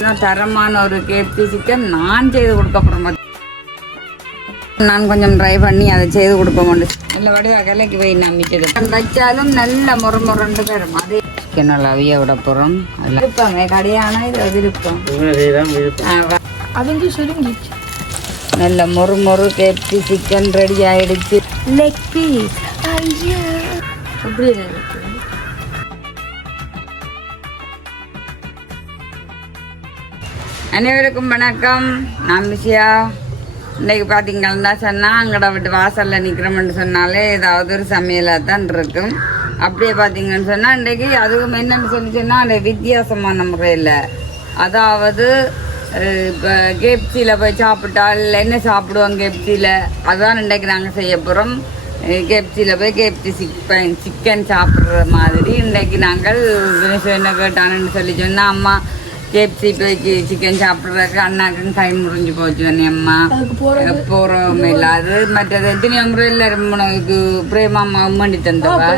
தரமான ஒரு கேப்சி சிக்கன் நான் செய்து கொடுக்க போகிறேன். நான் கொஞ்சம் ட்ரை பண்ணி அதை செய்து கொடுப்போம். நல்ல வடிவா கலைக்கு போய் நம்பிட்டது வச்சாலும் நல்ல முறை தரும். அதே சிக்கன் நல்லா அவிய விட போகிறோம். அதில் இருப்பாங்க கடையான இது விருப்பம் அவங்க சுருங்கிச்சு. நல்ல மொறு கேப்சி சிக்கன் ரெடி ஆயிடுச்சு. லெக் பீஸ் அப்படி இருக்கு. அனைவருக்கும் வணக்கம். நான் விஷயா. இன்றைக்கு பார்த்தீங்கன்னா சொன்னால் அங்கட விட்டு வாசலில் நிற்கிறோம்னு சொன்னாலே ஏதாவது ஒரு சமையலாக தான் இருக்கும். அப்படியே பார்த்தீங்கன்னு சொன்னால் இன்றைக்கு அதுவும் என்னென்னு சொன்னால் அந்த வித்தியாசமான முறையில், அதாவது இப்போ கேப்சியில் போய் சாப்பிட்டால் என்ன சாப்பிடுவோம் கேப்சியில், அதுதான் இன்றைக்கு நாங்கள் செய்ய போகிறோம். கேப்சியில் போய் கேப்சி சிக்கன் சாப்பிட்ற மாதிரி இன்றைக்கு நாங்கள் என்ன கேட்டானுன்னு சொல்லி சொன்னால், அம்மா கேப்சி போய் சிக்கன் சாப்பிட்றதுக்கு அண்ணாக்கும் கை முறிஞ்சு போச்சு தானே அம்மா, போகிறோம் இல்லாது மற்றது எத்தனையோ முறையில் இது பிரேமா அம்மா வண்டி தந்தவா,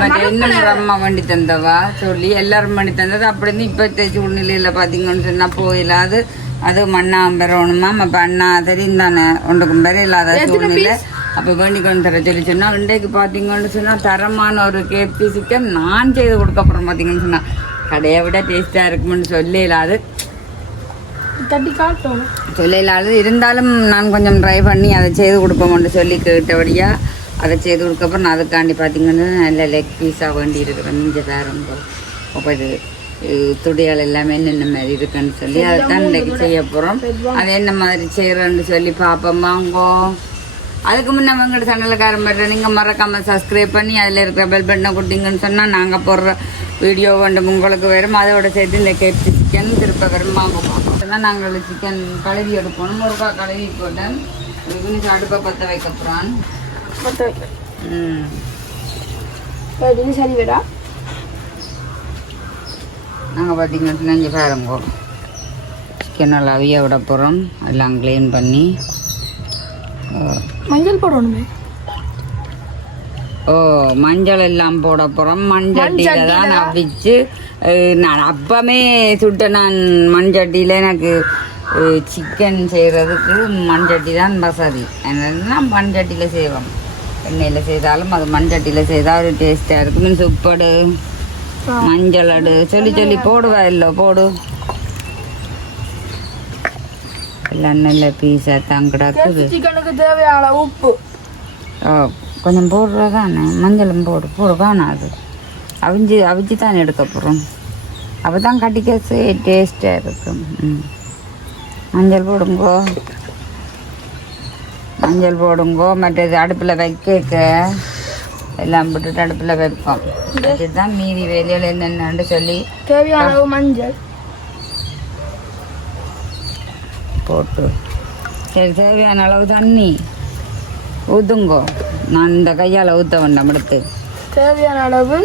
மற்ற இன்னொரு அம்மா வண்டி தந்தவா சொல்லி எல்லாரும் வண்டி தந்தது. அப்படின்னு இப்போ சூழ்நிலையில் பார்த்தீங்கன்னு சொன்னால் போயிடாது. அது மண்ணா பெறணுமா, அப்போ அண்ணா தெரியும் தானே ஒன்றுக்கும் பெற இல்லாத சூழ்நிலை. அப்போ வேண்டி கொண்டு தர சொல்லி சொன்னால் இன்றைக்கு பார்த்தீங்கன்னு சொன்னால் தரமான ஒரு கேப்சி சிக்கன் நான் செய்து கொடுக்க போகிறோம். பார்த்தீங்கன்னு சொன்னால் கடையை விட டேஸ்ட்டாக இருக்கும்னு சொல்லலாது சொல்லலாது. இருந்தாலும் நான் கொஞ்சம் ட்ரை பண்ணி அதை செய்து கொடுப்போம்னு சொல்லி கேட்டபடியாக அதை செய்து கொடுக்கப்போ நான் அதுக்காண்டி பார்த்தீங்கன்னா நல்ல லெக் பீஸாக வேண்டி இருக்கிறேன். நீங்கள் பாருங்க அப்போ இது துடியால் எல்லாமே என்னென்ன மாதிரி இருக்குன்னு சொல்லி அதை தான் இன்றைக்கி செய்ய போகிறோம். அது என்ன மாதிரி செய்கிறேன்னு சொல்லி பார்ப்போம் வாங்கோ. அதுக்கு முன்னே அவங்கள்ட்ட சேனலுக்கார மாதிரி நீங்கள் மறக்காமல் சப்ஸ்கிரைப் பண்ணி அதில் இருக்கிற பெல் பட்டனை கொடுத்தீங்கன்னு சொன்னால் நாங்கள் போடுற வீடியோ வந்து உங்களுக்கு வரும். அதோட சேர்த்து இந்த கேப்சி சிக்கன் திருப்ப வரும் வாங்குவோம். நாங்கள் சிக்கன் கழுவி எடுப்போம். ஒருக்கா கழுவி போட்டேன். கொஞ்சம் அடுப்பை பற்ற வைக்க போகிறான். சரி வேடா. நாங்கள் பார்த்தீங்கன்னா இங்கே பாருங்கோ சிக்கன் நல்லா அவிய விட போகிறோம். எல்லாம் க்ளீன் பண்ணி மஞ்சள் போடணுமே. ஓ மஞ்சள் எல்லாம் போட போகிறோம். மண்சட்டியில் தான் அவிச்சு நான் அப்பமே சுட்ட நான் மண்சட்டியில் எனக்கு சிக்கன் செய்கிறதுக்கு மண்சட்டி தான் வசதி. என்னன்னா மண்சட்டியில் செய்வோம். எண்ணெயில் செய்தாலும் அது மண்சட்டியில் செய்தால் ஒரு டேஸ்ட்டாக இருக்கும். மீன்ஸ் உப்படு மஞ்சள் அடு சொல்லி போடுவா இல்லை போடு எல்லாம் நல்ல பீஸாக தான் கிடக்குது. சிக்கனுக்கு தேவையான உப்பு கொஞ்சம் போடுறதானே, மஞ்சளும் போடு காணாது. அவிச்சு தான் எடுக்க போகிறோம். அப்போ தான் கட்டிக்க டேஸ்ட்டாக இருக்கும். மஞ்சள் போடுங்கோ. மற்றது அடுப்பில் வைக்க எல்லாம் போட்டுட்டு அடுப்பில் வைப்போம். அதுதான் மீதி வேலையில் என்னென்னு சொல்லி தேவையான மஞ்சள் போட்டு சரி தேவையான அளவு தண்ணி ஊற்றுங்கோ. நான் இந்த கையால் ஊற்ற வேண்டாம். எடுத்து தேவையான அளவு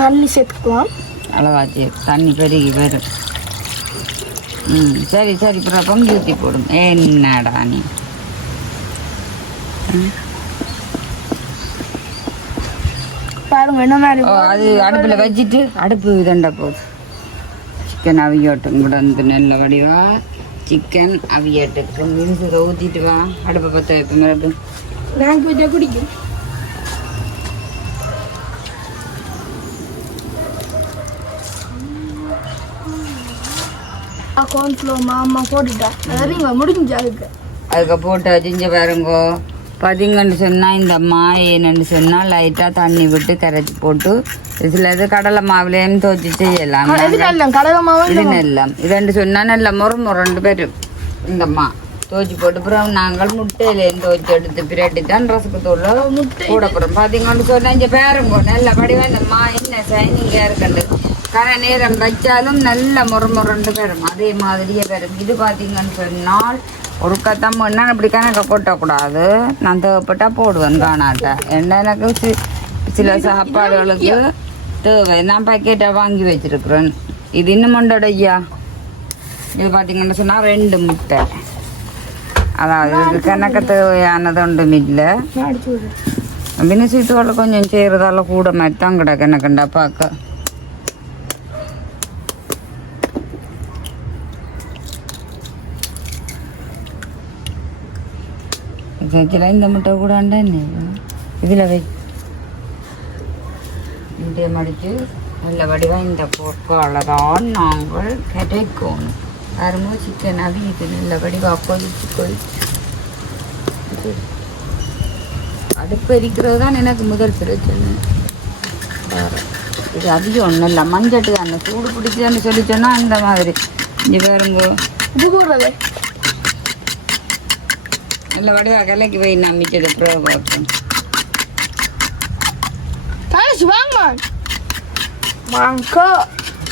தண்ணி சேர்த்துக்கலாம். அளவாச்சு தண்ணி பெருகி வரும். சரி அப்புறம் பொங்கி ஊற்றி போடும். என்னடா நீ பாருங்க என்ன மாதிரி அது அடுப்பில் வச்சுட்டு அடுப்பு இதண்டா போகுது. சிக்கன் அவியோட்டும் கூட வந்து நல்ல வடிவா சிக்கன் அவியட்டுக்கு மின்சுரை ஊற்றிட்டு வா. அடுப்பை பற்ற வைப்ப மரபு நாங்கள் போய்ட்டா குடிக்கும். அக்கௌண்ட்டில் மாமா போட்டுட்டா நீங்கள் முடிஞ்சு அதுக்கு போட்டு வச்சுங்க பாருங்கோ. பார்த்தீங்கன்னு சொன்னால் இந்த அம்மா என்னென்னு சொன்னால் லைட்டாக தண்ணி விட்டு கரைச்சி போட்டு இதில் இது கடலை மாவுலேயும் துவச்சி செய்யலாம். இது நெல்லம் இதென்று சொன்னால் நல்ல முரண்டு பேரும் இந்த அம்மா துவச்சி போட்டு அப்புறம் நாங்கள் முட்டையிலேருந்து துவச்சி எடுத்து பிரட்டி தான் ரசக்கு தூள் கூட போகிறோம். பார்த்தீங்கன்னு சொன்னால் இங்கே பேருங்கோ நல்ல படிவா இந்த அம்மா என்ன சைனிங்காக இருக்கண்டு கரை நேரம் வச்சாலும் நல்ல முரண்டு பெறும். அதே மாதிரியே பெறும். இது பார்த்தீங்கன்னு சொன்னால் ஒரு கத்தம் என்ன இப்படி கணக்கை கொட்டக்கூடாது. நான் தேவைப்பட்டால் போடுவேன் காணாட்ட. என்ன எனக்கு சில சாப்பாடுகளுக்கு தேவை. நான் பாக்கெட்டை வாங்கி வச்சிருக்கிறேன். இது இன்னும் மண்டோட ஐயா. இது பார்த்தீங்கன்னு சொன்னால் 2 முட்டை. அதாவது இது கணக்கு தேவையானது ஒன்றும் இல்லை. பின்னசீத்துவால் கொஞ்சம் செய்கிறதால கூட மாதிரி தான் கிடக்கு எனக்குண்டா பார்க்க. சச்சில இந்த முட்டை கூட என்ன இதில் வை இந்திய மடித்து நல்ல வடிவாக இந்த பொருட்களை தான் நாங்கள் கிடைக்கணும். யாருமோ சிக்கன் அவியுது நல்ல வடிவாக கொதிச்சு அடுப்பு எரிக்கிறது தான் எனக்கு முதல் பிரச்சனை. இது அதிகம் நல்லா மஞ்சட்டு அந்த சூடு பிடிச்சதுன்னு சொல்லி சொன்னால் அந்த மாதிரி இங்கே பாருங்க இது போடுறது நல்ல வடிவாக கலைக்கு போய் நான் மிச்சதை ப்ரோ பார்ப்பேன். வாங்கோ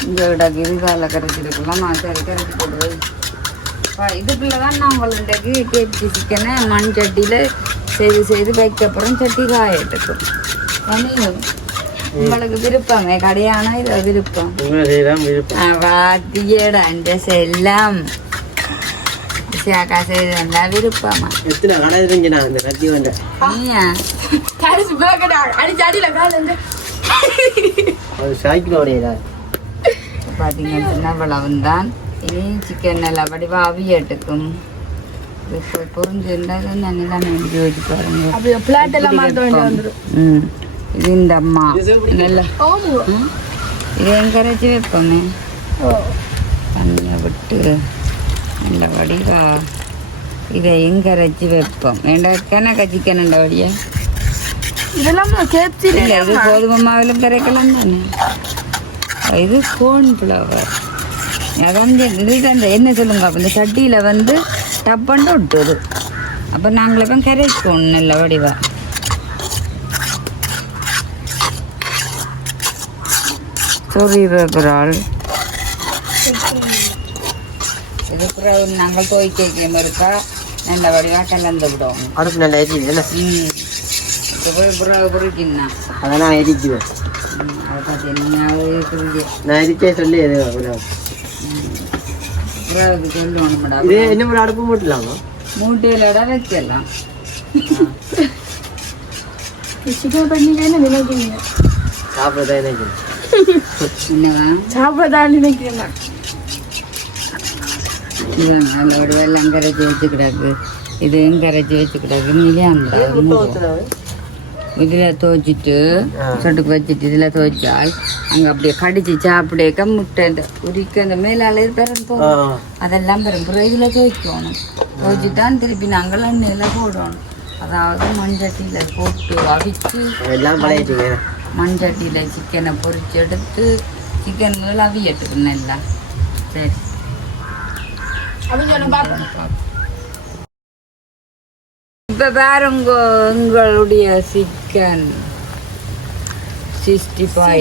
இங்கே விடாக்கு இதுக்கால கரைச்சிருக்கலாம் சரி கரைச்சி போடுவது. இதுக்குள்ளே தான் நான் உங்களுடைக்கு கேப்சி சிக்கனை மண் சட்டியில் செய்து வைக்கப்புறம் சட்டி காயட்டுக்கும். உங்களுக்கு விருப்பமே கடையான இது விருப்பம் வாத்தியடா இந்த செல்லம் சேக்கா செய்தா விருப்பமா பார்த்தீங்கன்னா இவ்வளவுதான். இனி சிக்கன் நல்லா வடிவா அவியட்டுக்கும் பொறிஞ்சிருந்தா நல்லா நெஞ்சு வச்சு பாருங்க. இது இந்த அம்மா நல்லா இதை எங்கரைச்சி வைப்போமே தண்ணியை விட்டு நல்ல வடிவா இதை எங்கரைச்சி வைப்போம். ஏண்டா கணக்கா சிக்கன் வழியா இதெல்லாம் இல்லை இது கோதுமை மாவிலும் கரைக்கலாம் தானே. இது கோர்ன்ஃப்ளவர் அதான் இது என்ன சொல்லுங்க. அப்போ இந்த சட்டியில் வந்து டப்பண்டு விட்டுது. அப்போ நாங்களும் கரைக்கணும் நல்ல வடிவா. சொறிகிறாள் இதுக்கு நாங்கள் போய் கேட்கும் இருக்கா நல்ல வடிவாக கலந்து விடுவோம். அடுப்பு நல்லா எரிக்குது. இப்போ போய் பொறுக்கின்னா அதான் நான் எரிக்குவேன். அதை பார்த்தீங்கன்னா இருக்குது நான் எரிக்கே சொல்லி சொல்லணும். இது என்ன அடுப்பு மூட்டலாமா மூட்டையிலோட வைக்கலாம். சிக்கன் பண்ணிக்கன்னு நினைக்கிறீங்க சாப்பிட்றதா நினைக்கிறேன். என்னவா சாப்பிட்றதான் நினைக்கிறேன். இது நல்ல வடிவெல்லாம் கரைச்சி வச்சுக்கிடாக்கு. இதையும் கரைச்சி வச்சுக்கிடாக்கு. இதில் துவைச்சிட்டு சொட்டுக்கு வச்சுட்டு இதில் துவைச்சால் அங்கே அப்படியே கடிச்சு சாப்பிடக்க முட்டை இந்த உரிக்க அந்த மேலால பெரும் அதெல்லாம் பெரும் இதில் துவைக்கணும். துவைச்சிட்டான் திருப்பி நாங்கள் எண்ணெயில் போடணும். அதாவது மண்சட்டியில் போட்டு அவிச்சு எல்லாம் பழைய மண்சட்டியில் சிக்கனை பொரிச்சு எடுத்து சிக்கன் மேலே அவியட்டுக்கு நல்லா. சரி இப்போ பாருங்க உங்களுடைய சிக்கன் 65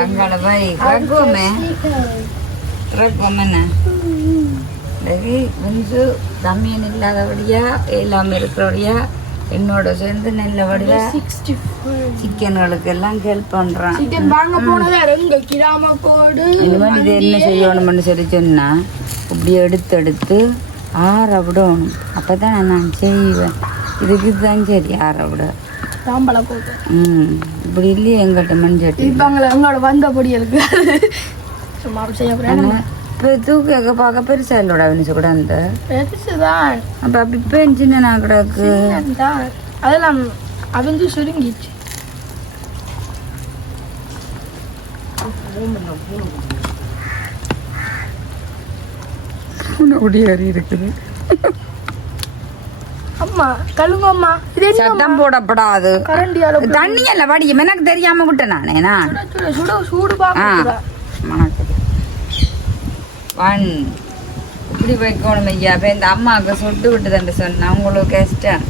அங்கே போய் ரகுமே ரகுமண்ணா வந்து தம்மியன் இல்லாதபடியா எல்லாமே இருக்கிறபடியா என்னோட சேர்ந்து நல்லபடியா சிக்கன்களுக்கு எல்லாம் ஹெல்ப் பண்றான். இனிமேல் இது என்ன செய்யணும்னு சொல்லி சொன்னா இப்படி எடுத்து ஆற விடணும். அப்பதான் நான் செய்வேன். இதுக்கு தான் சரி ஆற விட. இப்படி இல்லையே எங்கள்கிட்ட மண்சட்டி எங்களோட வந்தபடி இருக்கு. இப்போ தூக்க பார்க்க பெருசா இல்லோட அவனு கூட அந்த பெருசுதான். அப்போ அப்படி பெஞ்சுன்னு நான் கிடக்கு அதெல்லாம் அவிஞ்சு சுருங்கிச்சு. இருக்குது அம்மா கழுங்க அம்மா. இது சட்டம் போடப்படாது. கரண்டியால தண்ணி அல்ல வடியும் எனக்கு தெரியாம விட்டேன் நானே. சூடு பாக்க இப்படி வைக்கணும் ஐயா. அப்போ இந்த அம்மாவுக்கு சுட்டு விட்டுதண்டு சொன்னா உங்களுக்கு கஷ்டம்.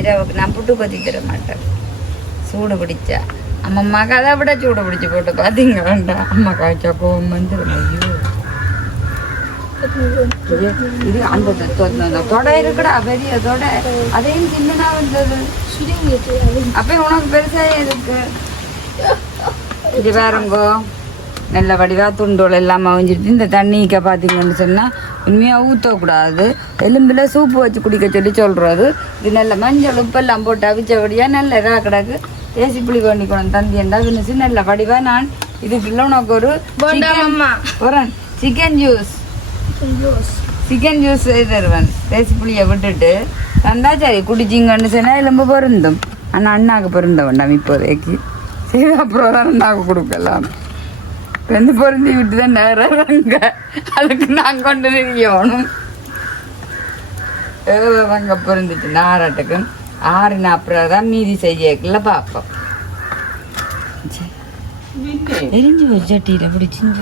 இரவுக்கு நான் புட்டு பற்றி தர மாட்டேன். சூடு பிடிச்சா அம்மாக்கு அதை விட சூடு பிடிச்சி போட்டு பார்த்தீங்க வேண்டாம். அம்மா காய்ச்சா கோவம் வந்துடும். இது அந்த தொடை இருக்குடா பெரிய தொடை. அதையும் சின்னதா வந்தது. அப்ப உனக்கு பெருசா இருக்கு. இது பாருங்கோ நல்ல வடிவா துண்டோல் எல்லாம் அவிஞ்சிட்டு இந்த தண்ணிக்க பார்த்தீங்கன்னு சொன்னால் உண்மையாக ஊற்றக்கூடாது. எலும்பில் சூப்பு வச்சு குடிக்க சொல்லி சொல்கிறது. இது நல்ல மஞ்சள் உப்பெல்லாம் போட்டு அவிச்சபடியாக நல்ல இதாக கிடக்கு. ஏசி புளி பண்ணிக்கணும் தந்தியண்டா வினுச்சு நல்ல வடிவாக. நான் இதுக்குள்ள உனக்கு ஒரு சிக்கன் ஜூஸ் செய்து தருவேன். ஏசி புளியை விட்டுட்டு தந்தா சரி குடிச்சிங்கன்னு சொன்னால் எலும்பு பொருந்தும். ஆனால் அண்ணாக்கு பொருந்த வேண்டாம் இப்போதைக்கு. சரி அப்புறம் தான் அண்ணாக்கு கொடுக்கலாம். வந்து பொருந்தி விட்டு தான் நேரங்க அதுக்கு நான் கொண்டு தெரியணும். அங்கே பொருந்துச்சு நாராட்டுக்கு 6:40 தான் மீதி செய்யக்குள்ள பார்ப்போம். எரிஞ்சு போச்சு சட்டியில் பிடிச்சிங்க.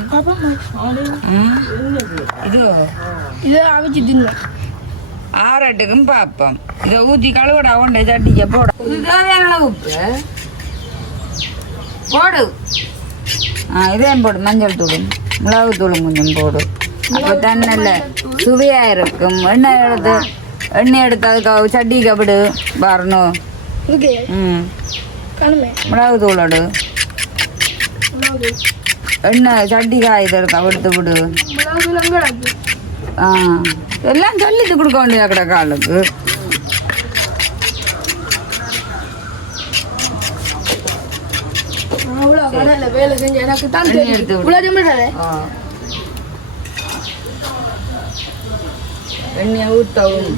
இதை அவிச்சு தின்னு 6:00க்கும் பார்ப்போம். இதை ஊற்றி கழுவிட கொண்ட சட்டிக்க போட தேவையான உப்பு போடு. இதையும் போடு. மஞ்சள் தூளும் மிளகு தூளும் கொஞ்சம் போடு. அப்போ தான் நல்ல சுவையாக இருக்கும். எண்ணெய் எடுத்து அதுக்கு சட்டி கபடு வரணும். மிளகு தூளோடு எண்ணெய் சட்டி காய்தல் கவிடுத்து விடு. எல்லாம் சொல்லிட்டு கொடுக்க வேண்டியதா கிடக்க ஆளுக்கு. வேலை செஞ்சு எனக்கு தான் எண்ணெயை ஊற்றவும்.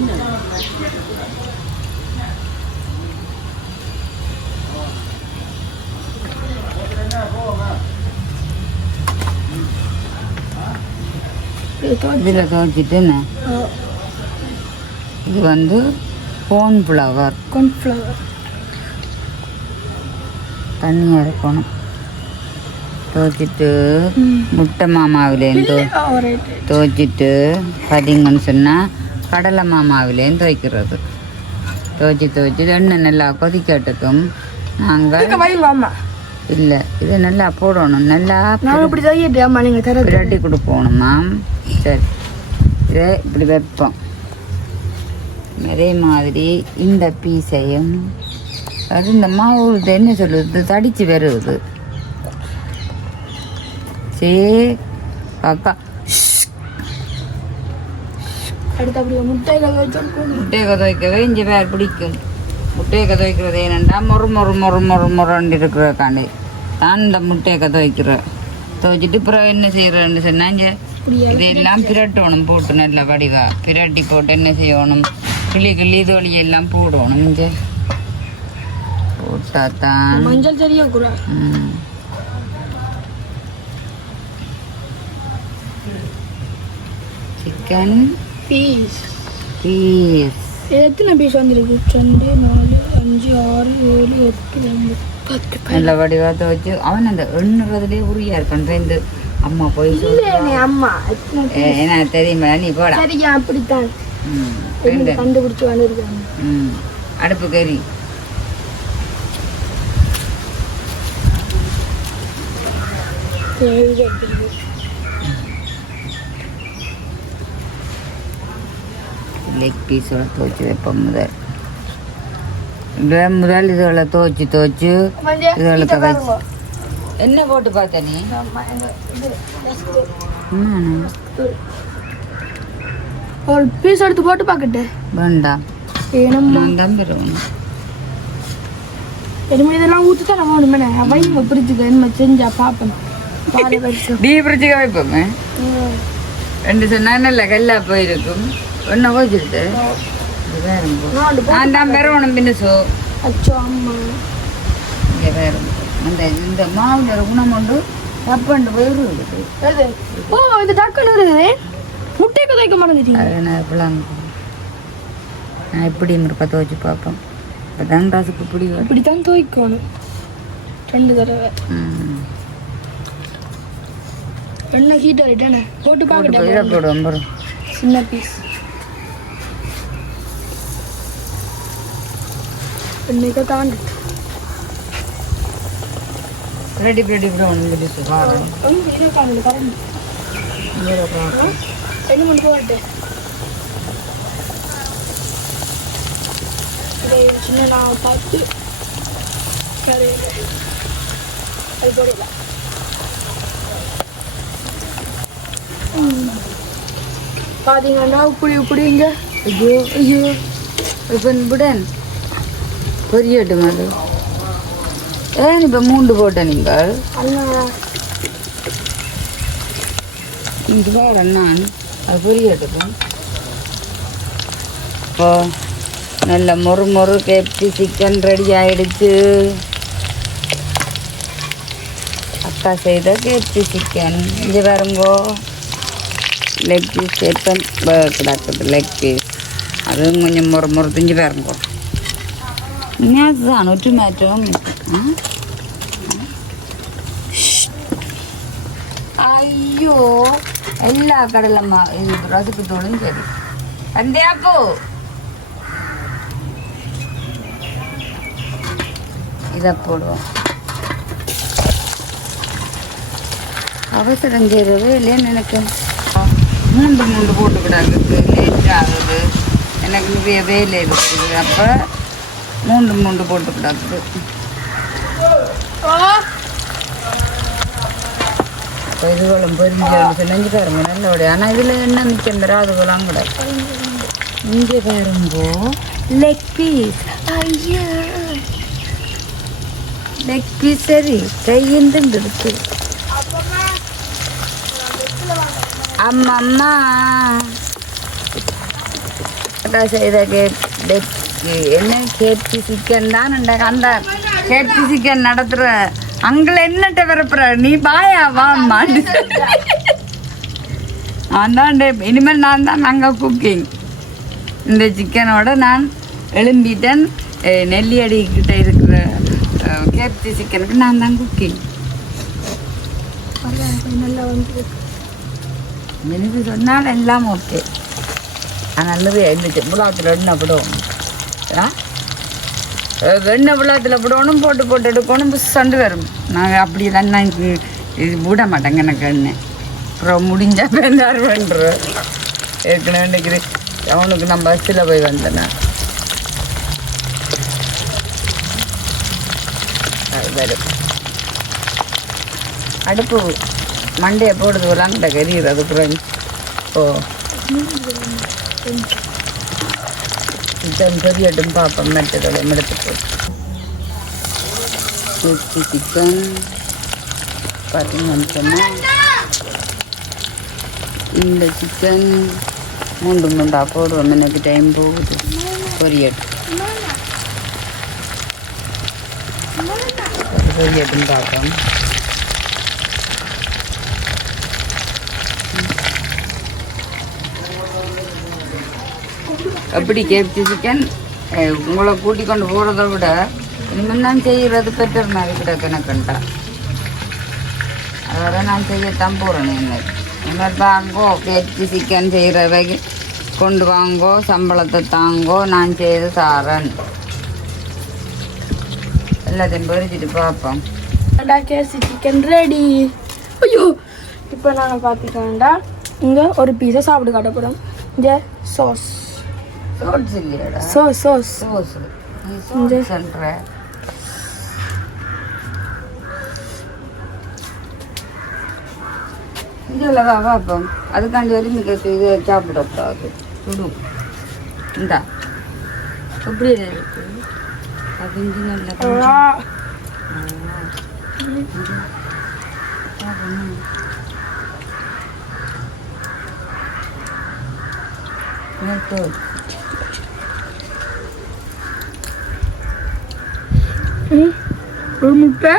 இதில் துவைச்சிட்டுன்னு இது வந்து கார்ன்ஃப்ளவர் தண்ணியாக இருக்கணும். துவைச்சிட்டு முட்டை மாமாவிலேருந்து துவைச்சிட்டு பார்த்தீங்கன்னு சொன்னால் கடலை மாமாவிலேருந்து துவைக்கிறது. துவைச்சி எண்ணெய் நல்லா கொதிக்கட்டுக்கும். நாங்கள் இல்லை இதை நல்லா போடணும். நல்லா பிரட்டி கொடுக்கணுமா. சரி இதை இப்படி வைப்போம். அதே மாதிரி இந்த பீஸையும் அது இந்த மாவு என்ன சொல்லுது தடிச்சு வருது. சரி அக்கா முட்டையை கதவைக்கவே இஞ்சி பேர் பிடிக்கும். முட்டையை கதவைக்கிறது ஏனென்றா மொறு இருக்கிறக்காண்டி தான் இந்த முட்டையை கதவைக்கிறேன். துவைச்சிட்டு அப்புறம் என்ன செய்யறேன்னு சொன்னா இங்கே இதெல்லாம் பிரட்டணும். போட்டு நல்ல வடிவா பிரட்டி போட்டு என்ன செய்யணும், கிளி தோழியெல்லாம் போடணும். இங்கே போட்டாத்தான் மஞ்சள் சரியா கூட. சிக்கன் பீஸ் எத்தனை பீஸ் வந்துருக்கு? 2 4 5 6 7 8 9 10. நல்ல வடிவா துவைச்சு அவன் அந்த எண்ணுறதுலேயே உரியா இருக்கான். இந்த அம்மா போய் அம்மா ஏன்னா தெரியுமா நீ போடா. சரியா அப்படித்தான் கண்டுபிடிச்சு வந்துருக்காங்க. அடுப்பு கறி லெக் பீஸோட துவைச்சி வைப்போம். முதல் இதுகளை துவைச்சு இதுகளை துவைச்சு என்ன போட்டு பார்த்த நீ ஒரு பீஸ் எடுத்து போட்டு பார்க்கட்டு வேண்டாம். தான் பெறுவோம். இதெல்லாம் ஊற்றி தான் நம்ம ஒன்று வைங்க பிரிச்சுக்க என்ன செஞ்சா பார்ப்போம். டீ பிரிச்சுக்க வைப்போமே 2 சொன்னா நல்ல கல்லா போயிருக்கும். ஒன்றை போச்சுட்டு நான் தான் பெறணும் பின்னசோ. அச்சோ அம்மா இங்கே வேறும் அந்த இந்த மாவுல குணம் கொண்டு தப்புண்டு போயிருக்கு. ஓ இது டக்குன்னு இருக்குது. முட்டை கதைக்க மறந்துட்டீங்க. நான் இப்படி முறுக்க துவைச்சு பார்ப்போம். அதான் ராசுக்கு பிடிக்கும். இப்படித்தான் துவைக்கணும் 2 தடவை. எண்ணெய் ஹீட் ஆகிட்டானே போட்டு பார்க்கட்டேன். போடுவோம் சின்ன பீஸ் எண்ணெய்க்கு தாண்டு ரெடி ஒன்று என்ன பண்ணி போட்டு சின்ன நான் பார்த்து அது போடல. பார்த்தீங்கன்னா இப்படிங்க ஐயோ இப்போ விடன் பொரியட்டும். அது ஏன் இப்போ 3 போட்ட நீங்கள் இது வேற நான் அது பொரியட்டும். இப்போ நல்ல மொறு கேப்சி சிக்கன் ரெடி ஆயிடுச்சு. அக்கா செய்த கேப்சி சிக்கன். இங்கே பாருங்கோ, லெக் பீஸ் சேர்த்தம் கிடக்குது. லெக் பீஸ் அதுவும் கொஞ்சம் மொறு திஞ்சு பாருங்கோ. அதுதான் டொமேட்டோ. ஐயோ, எல்லா கடலைம்மா இது ரசுக்கு தோடும் சரி. கண்டியாப்போ இதை போடுவோம். அவசரம் செய்கிறது இல்லைன்னு எனக்கு மூண்டு போட்டுக்கிடாது. லேட் ஆகுது, எனக்கு நிறைய வேலை இருக்குது. அப்போ மூண்டு போட்டுக்கிடாது. இப்போ இதுகளும் பொரிஞ்சு நெஞ்சு பாருங்க நல்லபடியா. ஆனால் இதில் என்ன மிச்சம் பெற அதுகளாம் கிடையாது. இங்கே பாருங்கோ, லெக் பீஸ். ஐயோ, லெக் பீஸ் சரி கையின்று இருக்கு. அம்மம்மா செய்த என்ன கேப்சி சிக்கன் தான். அந்த கேப்சி சிக்கன் நடத்துகிற அங்கே என்னட்ட வரப்புற நீ பாயா வாம்மா. நான் தான் இனிமேல் நான் தான் நாங்கள் குக்கிங். இந்த சிக்கனோட நான் எழும்பிட்டேன். நெல்லியடி கிட்ட இருக்கிற கேப்சி சிக்கனுக்கு நான் தான் குக்கிங். எனக்கு சொன்னால் எல்லாம் ஓகே. நல்லது இருந்துச்சு. புலாத்தில் எண்ணெய் போடுவோம். எண்ணெய் புலாத்தில் போடணும், போட்டு எடுக்கணும். சண்டு வரும். நாங்கள் அப்படி இல்லைன்னா இது விட மாட்டேங்க எனக்கு எண்ணெய். அப்புறம் முடிஞ்சால் எல்லாரும் பண்ணுறோம். ஏற்கனவே நினைக்கிறேன் அவனுக்கு நான் பஸ்ஸில் போய் வந்தேன்னா வரும். அடுப்பு மண்டையை போடுறது விளாண்ட கறியிறது. அதுக்கு ஓ சிக்கன் பெரியட்டும் பார்ப்போம். மெட்டதோட எடுத்துட்டு கேப்சி சிக்கன் பார்த்தீங்கன்னு சொன்னால் இந்த சிக்கன் மூண்டா போடுவோம். எனக்கு டைம் போகுது. பொரியட்டும் பார்ப்போம். அப்படி கேப்சி சிக்கன் உங்களை கூட்டிக் கொண்டு போகிறத விட இனிமேல் நான் செய்கிறது பெட்டர் மாதிரி கிடக்கு எனக்குண்டா. அதோட நான் செய்யத்தான் போகிறேன். இனிமேல் வாங்கோ கேப்சி சிக்கன் செய்கிறவை கொண்டு வாங்கோ, சம்பளத்தை தாங்கோ, நான் செய்து தாரேன். எல்லாத்தையும் பொரிச்சிட்டு பார்ப்போம். கேப்சி சிக்கன் ரெடி. ஐயோ, இப்போ நாங்கள் பார்த்துக்கோண்டா இங்கே ஒரு பீஸை சாப்பிட்டு காட்டப்படும். இங்கே சாஸ் இல்லையாடா, சோஸ் சொல்ற இதில் பார்ப்போம். அதுக்காண்டி வரைக்கும் இது சாப்பிடக்கூடாது. சுடும் இந்தா எப்படி இருக்கு அப்படின்னு நல்லா ஒரு முட்டை.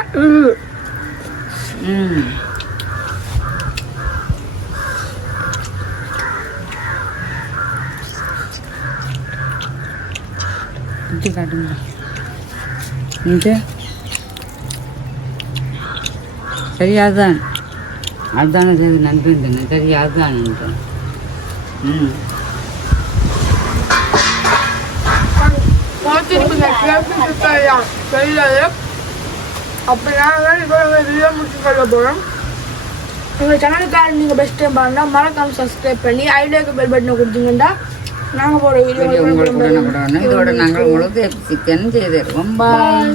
காட்டுங்க. சரியாதான் அதுதானே சரி நன்றி. சரியாதான் அப்படின்னா வீடியோ முடிச்சு கொள்ள போகிறோம். எங்கள் சேனலுக்காக நீங்கள் பெஸ்ட் டைம் பாருன்னா மறக்காம சப்ஸ்கிரைப் பண்ணி ஐடியாவுக்கு பெல் பட்டனை கொடுத்தீங்கன்னா நாங்கள் போகிற வீடியோ உங்களுக்கு இதோட நாங்கள் உங்களுக்கு சிக்கன் செய்திருக்கோம். பாய்.